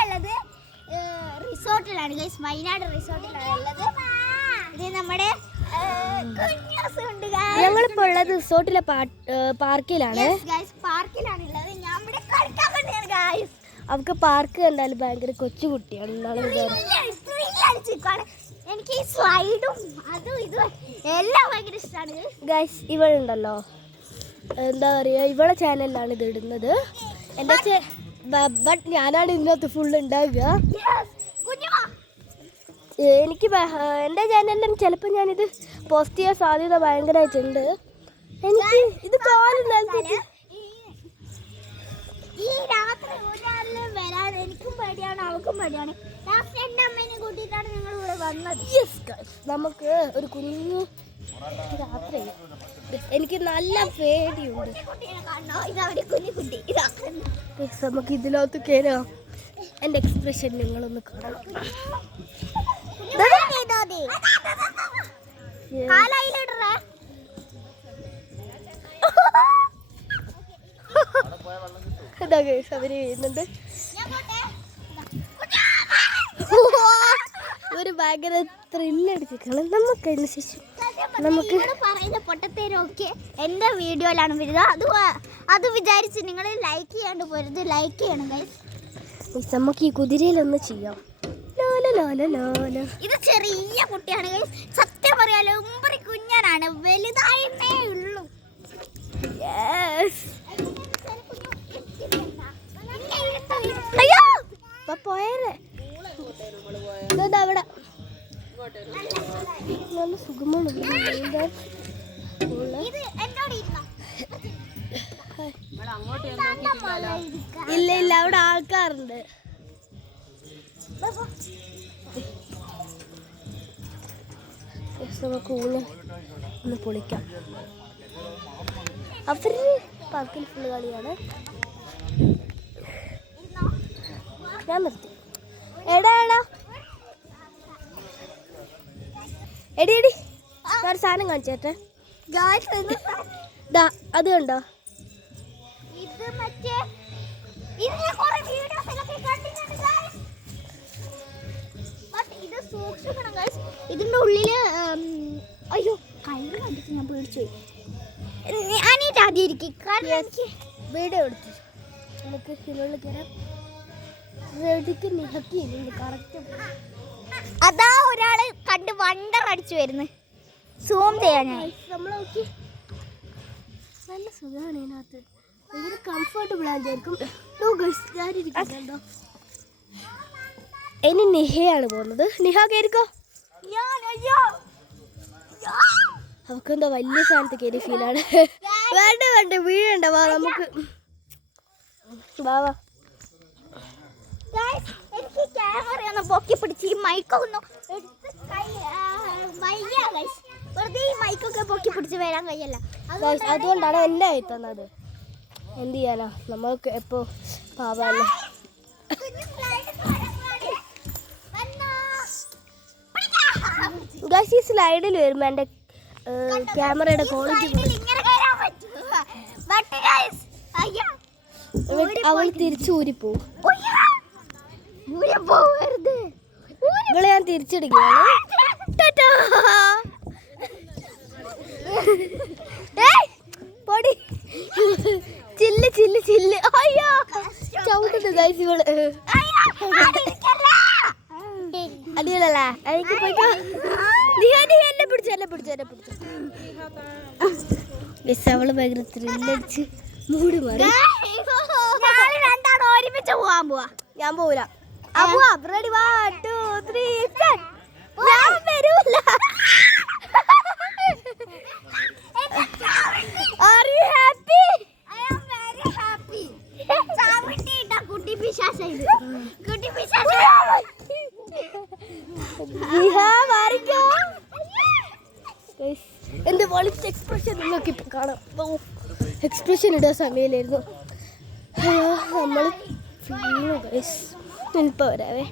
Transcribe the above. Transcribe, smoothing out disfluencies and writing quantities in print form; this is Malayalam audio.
നമ്മളുള്ളത് റിസോർട്ടിലാണ് ഗൈസ്, വയനാട് റിസോർട്ടിലാണ് ഉള്ളത്. ഇത് നമ്മുടെ ഞങ്ങളിപ്പോൾ ഉള്ളത് റിസോർട്ടിലെ പാർക്കിലാണ്. പാർക്കിലാണ് ഉള്ളത്. ഞാൻ ഇവിടെ കളിക്കാൻ വേണ്ടിയാണ് ഗൈസ്. അവർക്ക് പാർക്ക് കണ്ടാൽ ഭയങ്കര കൊച്ചുകുട്ടിയാണ്. എനിക്ക് ഈ സ്ലൈഡും അതും ഇതും എല്ലാം ഭയങ്കര ഇഷ്ടമാണ് ഗൈസ്. ഇവളുണ്ടല്ലോ, എന്താ പറയുക, ഇവളെ ചാനലിലാണ് ഇത് ഇടുന്നത്. എൻ്റെ ബട്ട് ഞാനാണ് ഇതിനകത്ത് ഫുള്ള് ഉണ്ടാവുക. എനിക്ക് എൻ്റെ ചാനലിലും ചിലപ്പോൾ ഞാനിത് പോസ്റ്റ് ചെയ്യാൻ സാധ്യത ഭയങ്കരമായിട്ടുണ്ട്. എനിക്ക് ഇത് കാലം നൽകിയിട്ട് ഈ രാത്രി വരാൻ എനിക്കും പേടിയാണ്, അവൾക്കും പേടിയാണ്. എൻ്റെ അമ്മേനെ കൂട്ടിയിട്ടാണ് ഞങ്ങൾ ഇവിടെ വന്നത്. നമുക്ക് ഒരു കുഞ്ഞു രാത്രി എനിക്ക് നല്ല പേടിയുണ്ട്. നമുക്ക് ഇതിനകത്ത് കയറാം. എൻ്റെ എക്സ്പ്രഷൻ നിങ്ങളൊന്ന് കാണണം. ഇതാ ഗൈസ്, അവര് ചെയ്യുന്നുണ്ട്. ഒരു ഭയങ്കര ത്രില്ലടിച്ചിരിക്കണം. നമുക്ക് അതിനുശേഷം നമുക്ക് പറയുന്ന പൊട്ടത്തേരൊക്കെ എൻ്റെ വീഡിയോയിലാണ് വരുന്നത്. അത് വിചാരിച്ച് നിങ്ങൾ ലൈക്ക് ചെയ്യാണ്ട് പോരുത്, ലൈക്ക് ചെയ്യണം ഗൈസ്. നമുക്ക് ഈ കുതിരയിലൊന്ന് ചെയ്യാം. ഇത് ചെറിയ കുട്ടിയാണ് ഗൈസ്, സത്യം പറയാലോ ഉമ്പറി കുഞ്ഞനാണ്, വലുതായിട്ടേ ഉള്ളൂ. അയ്യോ പോയേ അവിടെ നല്ല സുഖമാണ്. ഇല്ല ഇല്ല, അവിടെ ആൾക്കാരുണ്ട്. നമുക്ക് ഒന്ന് പൊളിക്കാം. അവര് പാർക്കിൽ ഫുള്ള് കളിയാണ്. ഞാൻ നിർത്തി. എടാ എടി എടി ഒരു സാധനം കാണിച്ചേട്ടെ. അത് കണ്ടോ? ഇത് മറ്റേ ഇതിനെ കുറെ വീഡിയോസിലൊക്കെ കണ്ടിട്ടുണ്ട് ഗയ്സ്. ബട്ട് ഇത് സൂക്ഷിക്കണം ഗയ്സ്. ഇതിന്റെ ഉള്ളില് അയ്യോ കയറ് കണ്ടിട്ട് ഞാൻ പേടിച്ചു പോയി. അനീറ്റ് ആദ്യം ഇരിക്കും, കാരണം എനിക്ക് വീഡിയോ എടുത്തു. നമുക്ക് ഇതിനുള്ളിൽ കയറാം. അതാ ഒരാള് കണ്ട് വണ്ടർ അടിച്ചു വരുന്നു. സൂം ചെയ്യാൻ നമ്മൾ നോക്കി. നല്ല സുഖമാണ് ഇതിനകത്ത്, ഭയങ്കര കംഫർട്ടബിൾ ആയിരിക്കും. ഇനി നിഹയാണ് പോകുന്നത്. നിഹ കയറിക്കോ. അവക്കെന്തോ വലിയ സ്ഥാനത്ത് കയറി ഫീലാണ്. വേണ്ട വേണ്ട വീഴണ്ട, വാ നമുക്ക് വാ. എനിക്ക് ക്യാമറ ഒന്ന് പൊക്കി പിടിച്ച് ഈ മൈക്കൊന്നും എടുത്ത് വെറുതെ ഈ മൈക്കൊക്കെ പൊക്കി പിടിച്ച് വരാൻ കഴിയല്ല. അതുകൊണ്ടാണ് എന്നെ ആയി തന്നത്. എന്ത് ചെയ്യാനാ, നമ്മൾക്ക് എപ്പോ പാവല്ലേ. ഈ സ്ലൈഡിൽ വരുമ്പോ എന്റെ ക്യാമറയുടെ ക്വാളിറ്റി അവൾ തിരിച്ചു ഊരിപ്പോവും. ഇവളെ ഞാൻ തിരിച്ചെടുക്കുകയാണ്. പൊടി ചില്ല് ചില്ല് ചില്ല്. അയ്യോ ചവിട്ടുന്നു ഗൈസ് ഇവള്. അടിയല്ലേ എനിക്ക് പോയിക്കോ. എന്നെ പിടിച്ചു എന്നെ പിടിച്ചു എന്നെ പിടിച്ചു. ഗൈസ് അവള് ഭയങ്കര ത്രില്ലടിച്ച് മൂടി മാറി. ഒരുമിച്ച് പോവാൻ പോവാ. ഞാൻ പോവില്ല. Ready 1 2 3 start. ഞാൻ വരൂല. Are you happy? I am very happy. ചാവട്ടിട്ടാ കുട്ടി പിശാച് ഇത്. കുട്ടി പിശാച്. മാറിക്കോ. എന്റെ വോളിസ് എക്സ്പ്രഷൻ നിങ്ങൾക്ക് ഇപ്പൊ കാണാം. എക്സ്പ്രഷൻ ഇടാൻ സമയമായിരുന്നു. നമ്മൾ ഇപ്പൊ വരാവേ.